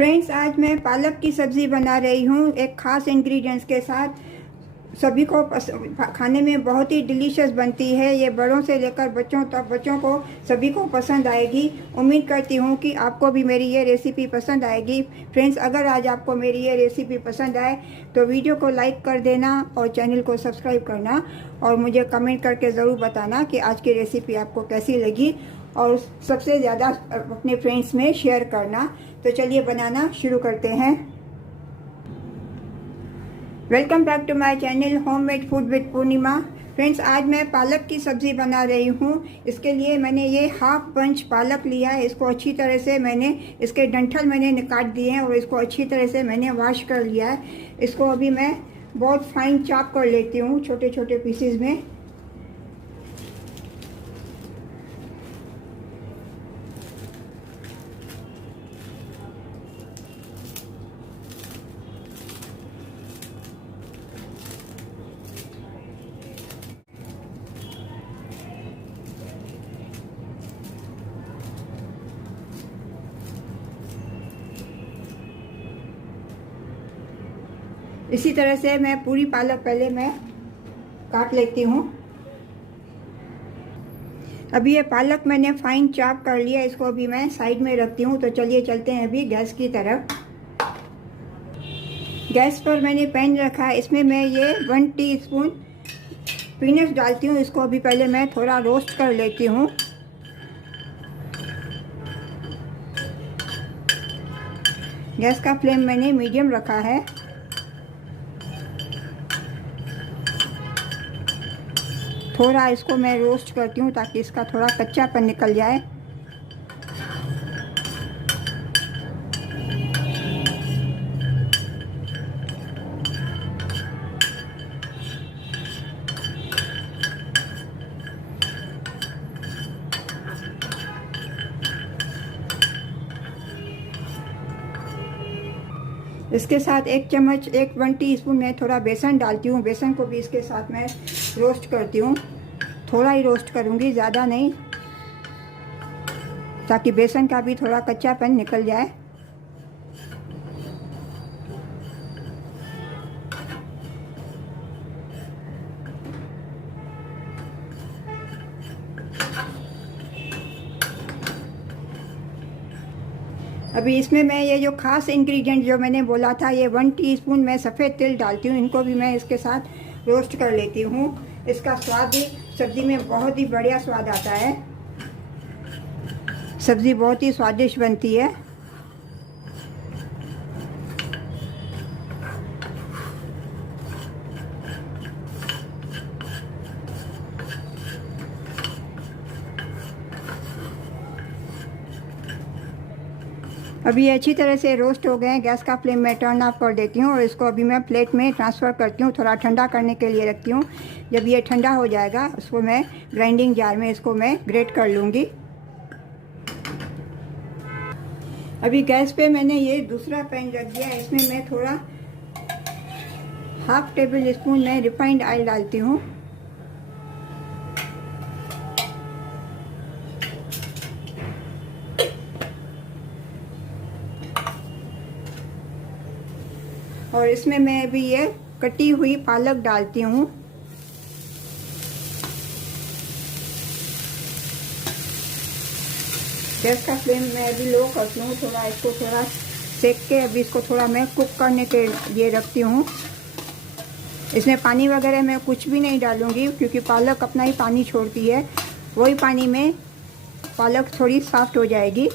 Friends, आज मैं पालक की सब्ज़ी बना रही हूँ एक ख़ास इंग्रेडिएंट्स के साथ। सभी को खाने में बहुत ही डिलीशियस बनती है। ये बड़ों से लेकर बच्चों तक, बच्चों को सभी को पसंद आएगी। उम्मीद करती हूँ कि आपको भी मेरी ये रेसिपी पसंद आएगी। फ्रेंड्स, अगर आज आपको मेरी ये रेसिपी पसंद आए तो वीडियो को लाइक कर देना और चैनल को सब्सक्राइब करना और मुझे कमेंट करके ज़रूर बताना कि आज की रेसिपी आपको कैसी लगी और सबसे ज़्यादा अपने फ्रेंड्स में शेयर करना। तो चलिए बनाना शुरू करते हैं। Welcome back to my channel homemade food with Purnima. Friends, आज मैं पालक की सब्ज़ी बना रही हूँ। इसके लिए मैंने ये हाफ बंच पालक लिया है। इसको अच्छी तरह से मैंने इसके डंठल मैंने काट दिए हैं और इसको अच्छी तरह से मैंने वॉश कर लिया है। इसको अभी मैं बहुत फाइन चॉप कर लेती हूँ छोटे छोटे पीसेज में। इसी तरह से मैं पूरी पालक पहले मैं काट लेती हूँ। अभी ये पालक मैंने फाइन चॉप कर लिया। इसको अभी मैं साइड में रखती हूँ। तो चलिए चलते हैं अभी गैस की तरफ। गैस पर मैंने पैन रखा है। इसमें मैं ये 1 टीस्पून पीनट्स डालती हूँ। इसको अभी पहले मैं थोड़ा रोस्ट कर लेती हूँ। गैस का फ्लेम मैंने मीडियम रखा है। थोड़ा इसको मैं रोस्ट करती हूँ ताकि इसका थोड़ा कच्चापन निकल जाए। इसके साथ 1 टीस्पून मैं थोड़ा बेसन डालती हूँ। बेसन को भी इसके साथ मैं रोस्ट करती हूँ। थोड़ा ही रोस्ट करूँगी, ज़्यादा नहीं, ताकि बेसन का भी थोड़ा कच्चापन निकल जाए। अभी इसमें मैं ये जो खास इंग्रेडिएंट जो मैंने बोला था, ये 1 टीस्पून मैं सफ़ेद तिल डालती हूँ। इनको भी मैं इसके साथ रोस्ट कर लेती हूँ। इसका स्वाद भी सब्ज़ी में बहुत ही बढ़िया स्वाद आता है। सब्ज़ी बहुत ही स्वादिष्ट बनती है। अभी ये अच्छी तरह से रोस्ट हो गए हैं। गैस का फ्लेम मैं टर्न ऑफ कर देती हूँ और इसको अभी मैं प्लेट में ट्रांसफ़र करती हूँ। थोड़ा ठंडा करने के लिए रखती हूँ। जब ये ठंडा हो जाएगा उसको मैं ग्राइंडिंग जार में इसको मैं ग्रेट कर लूँगी। अभी गैस पे मैंने ये दूसरा पैन रख दिया है। इसमें मैं थोड़ा ½ टेबल स्पून मैं रिफाइंड ऑयल डालती हूँ। और इसमें मैं अभी ये कटी हुई पालक डालती हूँ। गैस का फ्लेम मैं अभी लो करती हूँ। थोड़ा इसको थोड़ा सेक के अभी इसको थोड़ा मैं कुक करने के लिए रखती हूँ। इसमें पानी वगैरह मैं कुछ भी नहीं डालूँगी क्योंकि पालक अपना ही पानी छोड़ती है। वही पानी में पालक थोड़ी सॉफ्ट हो जाएगी।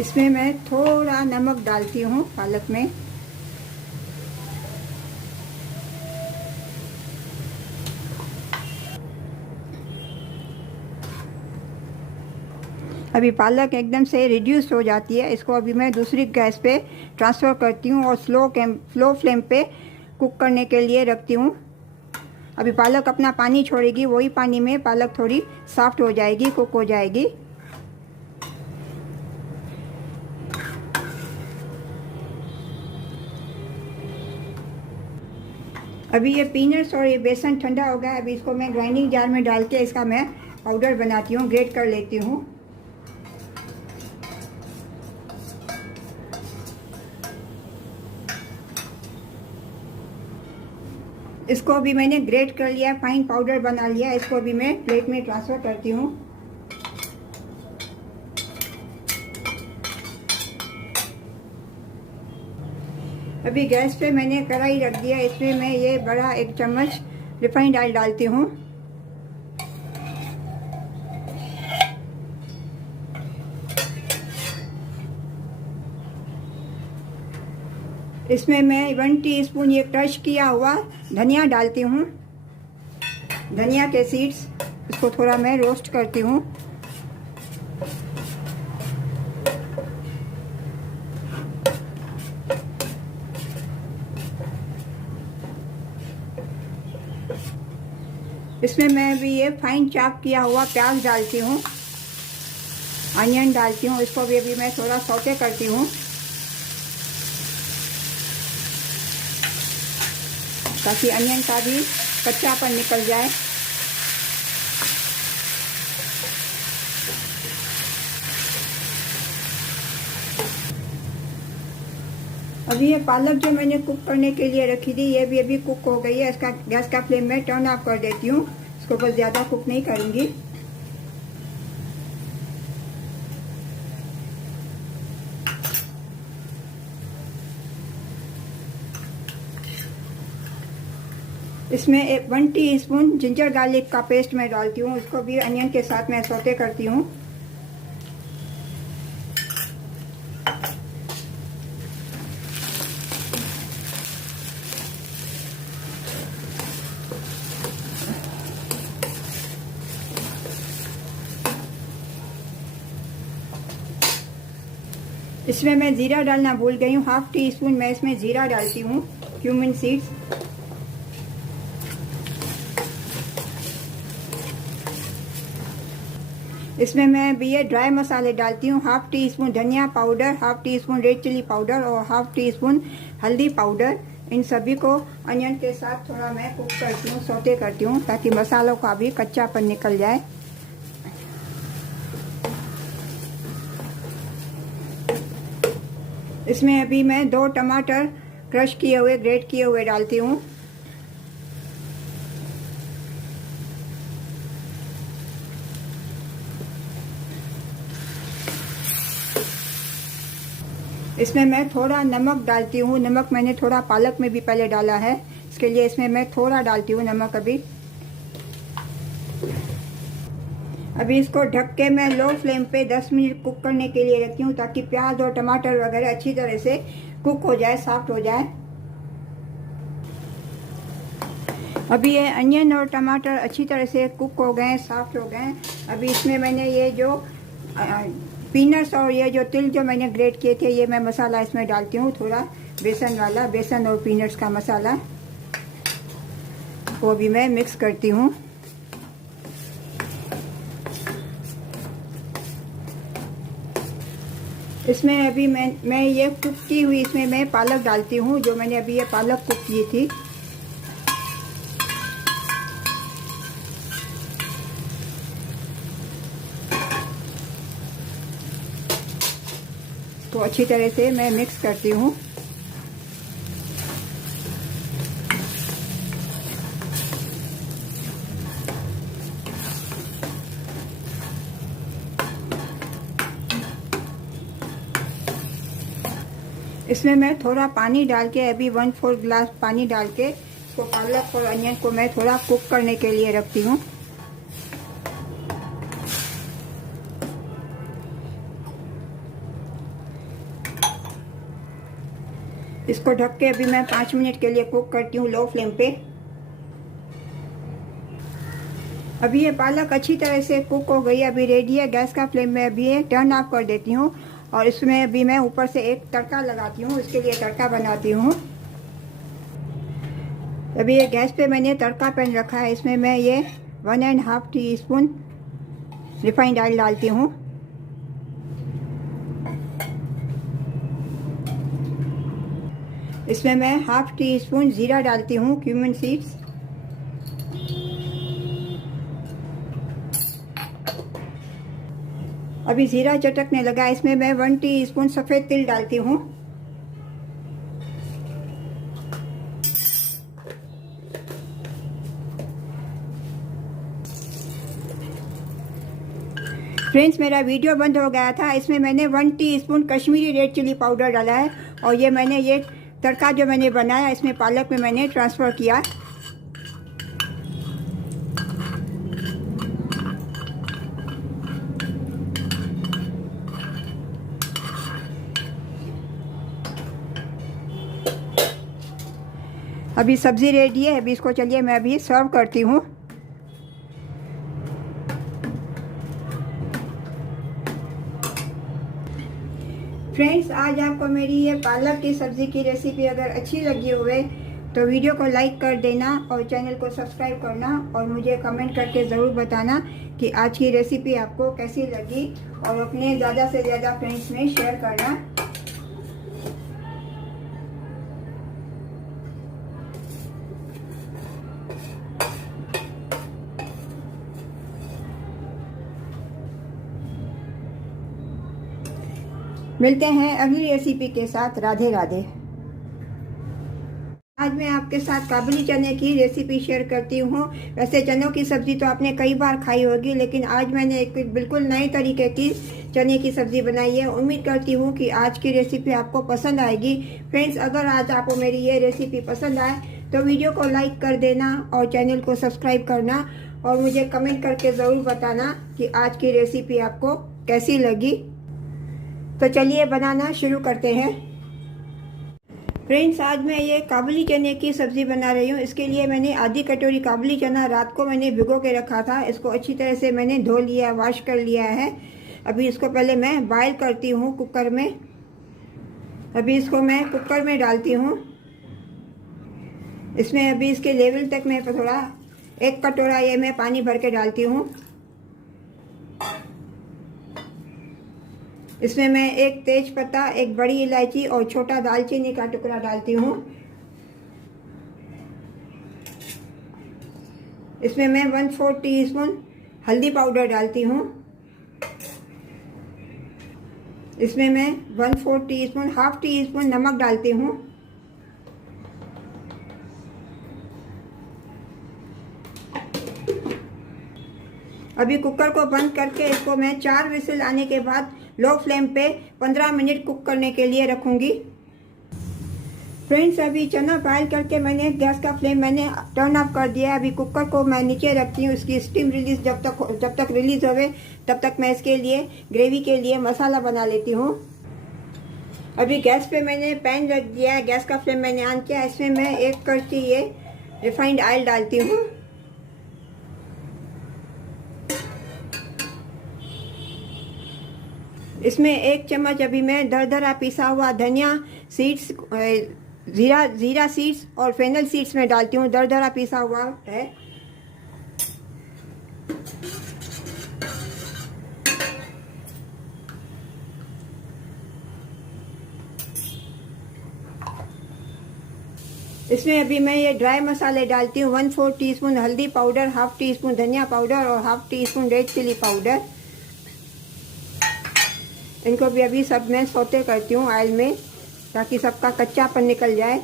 इसमें मैं थोड़ा नमक डालती हूँ पालक में। अभी पालक एकदम से रिड्यूस हो जाती है। इसको अभी मैं दूसरी गैस पे ट्रांसफ़र करती हूँ और स्लो फ्लेम पे कुक करने के लिए रखती हूँ। अभी पालक अपना पानी छोड़ेगी। वही पानी में पालक थोड़ी सॉफ्ट हो जाएगी, कुक हो जाएगी। अभी ये पीनट्स और ये बेसन ठंडा हो गया है। अभी इसको मैं ग्राइंडिंग जार में डाल के इसका मैं पाउडर बनाती हूँ, ग्रेट कर लेती हूँ। इसको अभी मैंने ग्रेट कर लिया, फाइन पाउडर बना लिया। इसको अभी मैं प्लेट में ट्रांसफ़र करती हूँ। अभी गैस पे मैंने कढ़ाई रख दिया। इसमें मैं ये बड़ा 1 चम्मच रिफाइंड ऑयल डालती हूँ। इसमें मैं 1 टीस्पून ये क्रश किया हुआ धनिया डालती हूँ, धनिया के सीड्स। इसको थोड़ा मैं रोस्ट करती हूँ। इसमें मैं भी ये फाइन चॉप किया हुआ प्याज डालती हूँ, अनियन डालती हूँ। इसको भी अभी मैं थोड़ा सौटे करती हूँ ताकि अनियन का भी कच्चापन निकल जाए। अभी ये पालक जो मैंने कुक करने के लिए रखी थी, ये भी अभी कुक हो गई है। इसका गैस का फ्लेम मैं टर्न ऑफ कर देती हूँ। इसको बस ज़्यादा कुक नहीं करूँगी। इसमें 1 टीस्पून जिंजर गार्लिक का पेस्ट मैं डालती हूँ। इसको भी अनियन के साथ मैं सौटे करती हूँ। इसमें मैं ज़ीरा डालना भूल गई हूँ। 1/2 टीस्पून मैं इसमें ज़ीरा डालती हूँ, क्यूमिन सीड्स। इसमें मैं भी ये ड्राई मसाले डालती हूँ। 1/2 टीस्पून धनिया powder, 1/2 teaspoon red chilli powder और 1/2 टीस्पून हल्दी पाउडर। इन सभी को अनियन के साथ थोड़ा मैं कुक करती हूँ, सौटे करती हूँ ताकि मसालों का भी कच्चापन निकल जाए। इसमें अभी मैं 2 टमाटर क्रश किए हुए, ग्रेट किए हुए डालती हूँ। इसमें मैं थोड़ा नमक डालती हूँ। नमक मैंने थोड़ा पालक में भी पहले डाला है, इसके लिए इसमें मैं थोड़ा डालती हूँ नमक अभी इसको ढक के मैं लो फ्लेम पे 10 मिनट कुक करने के लिए रखती हूँ ताकि प्याज और टमाटर वगैरह अच्छी तरह से कुक हो जाए, सॉफ्ट हो जाए। अभी ये अनियन और टमाटर अच्छी तरह से कुक हो गए, सॉफ्ट हो गए। अभी इसमें मैंने ये जो पीनट्स और ये जो तिल जो मैंने ग्रेट किए थे, ये मैं मसाला इसमें डालती हूँ, थोड़ा बेसन वाला, बेसन और पीनट्स का मसाला, वो भी मैं मिक्स करती हूँ। इसमें अभी मैं ये कुक की हुई इसमें मैं पालक डालती हूँ, जो मैंने अभी ये पालक कुक की थी। तो अच्छी तरह से मैं मिक्स करती हूँ। इसमें मैं थोड़ा पानी डाल के, अभी 1/4 गिलास पानी डाल के इसको पालक और अनियन को मैं थोड़ा कुक करने के लिए रखती हूँ। इसको ढक के अभी मैं 5 मिनट के लिए कुक करती हूँ लो फ्लेम पे। अभी ये पालक अच्छी तरह से कुक हो गई, अभी रेडी है। गैस का फ्लेम में अभी ये टर्न ऑफ कर देती हूँ और इसमें अभी मैं ऊपर से एक तड़का लगाती हूँ, इसके लिए तड़का बनाती हूँ। अभी ये गैस पे मैंने तड़का पैन रखा है, इसमें मैं ये 1.5 टीस्पून रिफाइंड ऑयल डालती हूँ। इसमें मैं हाफ टी स्पून ज़ीरा डालती हूँ, क्यूमिन सीड्स। अभी ज़ीरा चटकने लगा, इसमें मैं 1 टीस्पून सफ़ेद तिल डालती हूँ। फ्रेंड्स, मेरा वीडियो बंद हो गया था, इसमें मैंने 1 teaspoon Kashmiri red chilli powder डाला है और ये मैंने ये तड़का जो मैंने बनाया इसमें पालक में मैंने ट्रांसफ़र किया। अभी सब्ज़ी रेडी है, अभी इसको चलिए मैं अभी सर्व करती हूँ। फ्रेंड्स, आज आपको मेरी ये पालक की सब्ज़ी की रेसिपी अगर अच्छी लगी हुए तो वीडियो को लाइक कर देना और चैनल को सब्सक्राइब करना और मुझे कमेंट करके ज़रूर बताना कि आज की रेसिपी आपको कैसी लगी और अपने ज़्यादा से ज़्यादा फ्रेंड्स में शेयर करना। मिलते हैं अगली रेसिपी के साथ। राधे राधे। आज मैं आपके साथ काबुली चने की रेसिपी शेयर करती हूँ। वैसे चनों की सब्ज़ी तो आपने कई बार खाई होगी, लेकिन आज मैंने एक बिल्कुल नए तरीके की चने की सब्ज़ी बनाई है। उम्मीद करती हूँ कि आज की रेसिपी आपको पसंद आएगी। फ्रेंड्स, अगर आज आपको मेरी ये रेसिपी पसंद आए तो वीडियो को लाइक कर देना और चैनल को सब्सक्राइब करना और मुझे कमेंट करके ज़रूर बताना कि आज की रेसिपी आपको कैसी लगी। तो चलिए बनाना शुरू करते हैं। फ्रेंड्स, आज मैं ये काबुली चने की सब्ज़ी बना रही हूँ। इसके लिए मैंने आधी कटोरी काबुली चना रात को मैंने भिगो के रखा था। इसको अच्छी तरह से मैंने धो लिया, वॉश कर लिया है। अभी इसको पहले मैं बॉयल करती हूँ कुकर में। अभी इसको मैं कुकर में डालती हूँ। इसमें अभी इसके लेवल तक मैं थोड़ा 1 कटोरा ये मैं पानी भर के डालती हूँ। इसमें मैं 1 तेज पत्ता, 1 बड़ी इलायची और छोटा दालचीनी का टुकड़ा डालती हूँ। इसमें मैं 1/4 टीस्पून हल्दी पाउडर डालती हूँ। इसमें मैं 1/4 टीस्पून, हाफ टी स्पून नमक डालती हूँ। अभी कुकर को बंद करके इसको मैं 4 विसिल आने के बाद लो फ्लेम पे 15 मिनट कुक करने के लिए रखूँगी। फ्रेंड्स, अभी चना बॉयल करके मैंने गैस का फ्लेम मैंने टर्न ऑफ कर दिया है। अभी कुकर को मैं नीचे रखती हूँ। इसकी स्टीम रिलीज जब तक रिलीज होवे तब तक मैं इसके लिए ग्रेवी के लिए मसाला बना लेती हूँ। अभी गैस पे मैंने पैन रख दिया है, गैस का फ्लेम मैंने ऑन किया। इसमें मैं 1 कड़छी ये रिफाइंड ऑयल डालती हूँ। इसमें 1 चम्मच अभी मैं दरदरा पिसा हुआ धनिया सीड्स, जीरा सीड्स और फेनल सीड्स में डालती हूँ। दरदरा पिसा हुआ है। इसमें अभी मैं ये ड्राई मसाले डालती हूँ। 1/4 टीस्पून हल्दी पाउडर, हाफ टी स्पून धनिया पाउडर और half teaspoon red chilli powder. इनको भी अभी सब मैं सौते करती हूँ ऑयल में, ताकि सबका कच्चापन निकल जाए।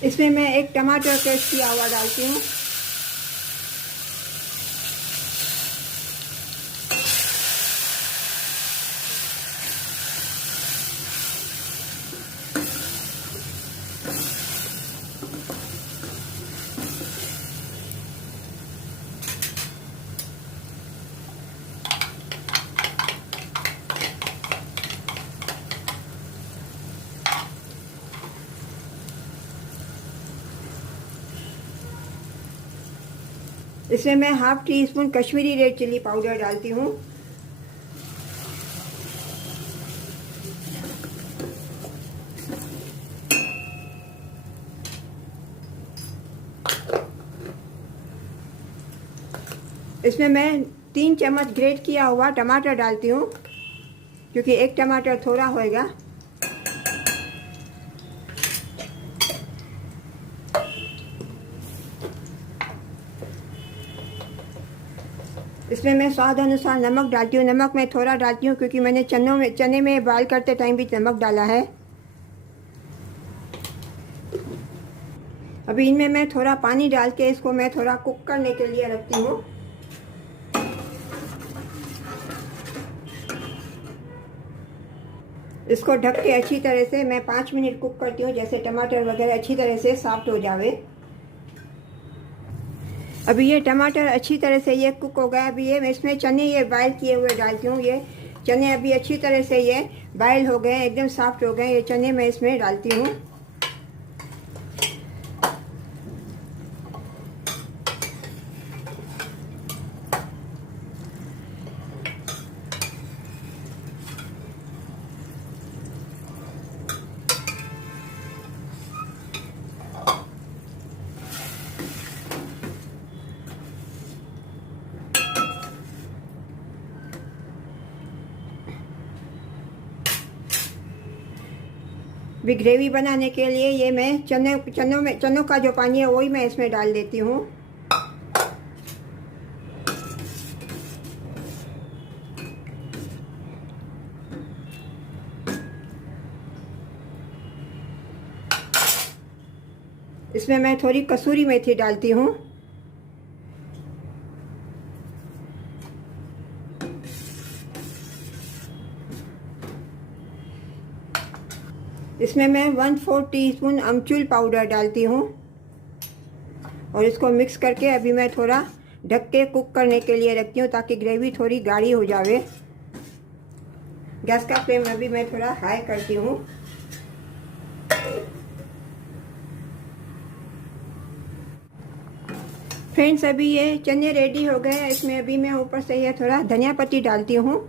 इसमें मैं 1 टमाटर क्रश किया हुआ डालती हूँ। इसमें मैं half teaspoon Kashmiri red chilli powder डालती हूँ। इसमें मैं 3 चम्मच ग्रेट किया हुआ टमाटर डालती हूँ, क्योंकि एक टमाटर थोड़ा होएगा। इसमें मैं स्वाद अनुसार नमक डालती हूँ। नमक मैं थोड़ा डालती हूँ क्योंकि मैंने चने में बॉयल करते टाइम भी नमक डाला है। अभी इनमें मैं थोड़ा पानी डाल के इसको मैं थोड़ा कुक करने के लिए रखती हूँ। इसको ढक के अच्छी तरह से मैं 5 मिनट कुक करती हूँ, जैसे टमाटर वगैरह अच्छी तरह से सॉफ्ट हो जावे। अभी ये टमाटर अच्छी तरह से ये कुक हो गया। अभी ये मैं इसमें चने ये बॉयल किए हुए डालती हूँ। ये चने अभी अच्छी तरह से ये बॉयल हो गए, एकदम सॉफ्ट हो गए। ये चने मैं इसमें डालती हूँ। भी ग्रेवी बनाने के लिए ये मैं चनों का जो पानी है वही मैं इसमें डाल देती हूँ। इसमें मैं थोड़ी कसूरी मेथी डालती हूँ। इसमें मैं 1/4 टीस्पून अमचूर पाउडर डालती हूँ और इसको मिक्स करके अभी मैं थोड़ा ढक के कुक करने के लिए रखती हूँ, ताकि ग्रेवी थोड़ी गाढ़ी हो जावे। गैस का फ्लेम अभी मैं थोड़ा हाई करती हूँ। फ्रेंड्स, अभी ये चने रेडी हो गए। इसमें अभी मैं ऊपर से ये थोड़ा धनिया पत्ती डालती हूँ।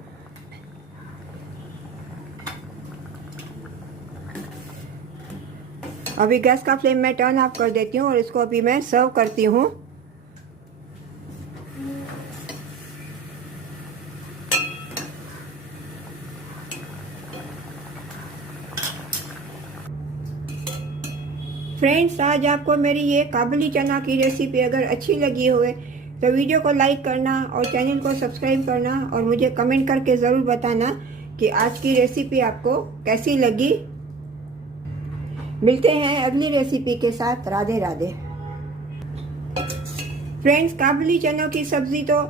अभी गैस का फ्लेम मैं टर्न ऑफ कर देती हूँ और इसको अभी मैं सर्व करती हूँ। फ्रेंड्स, आज आपको मेरी ये काबुली चना की रेसिपी अगर अच्छी लगी हो तो वीडियो को लाइक करना और चैनल को सब्सक्राइब करना और मुझे कमेंट करके ज़रूर बताना कि आज की रेसिपी आपको कैसी लगी। मिलते हैं अगली रेसिपी के साथ। राधे राधे। फ्रेंड्स, काबुली चनों की सब्ज़ी तो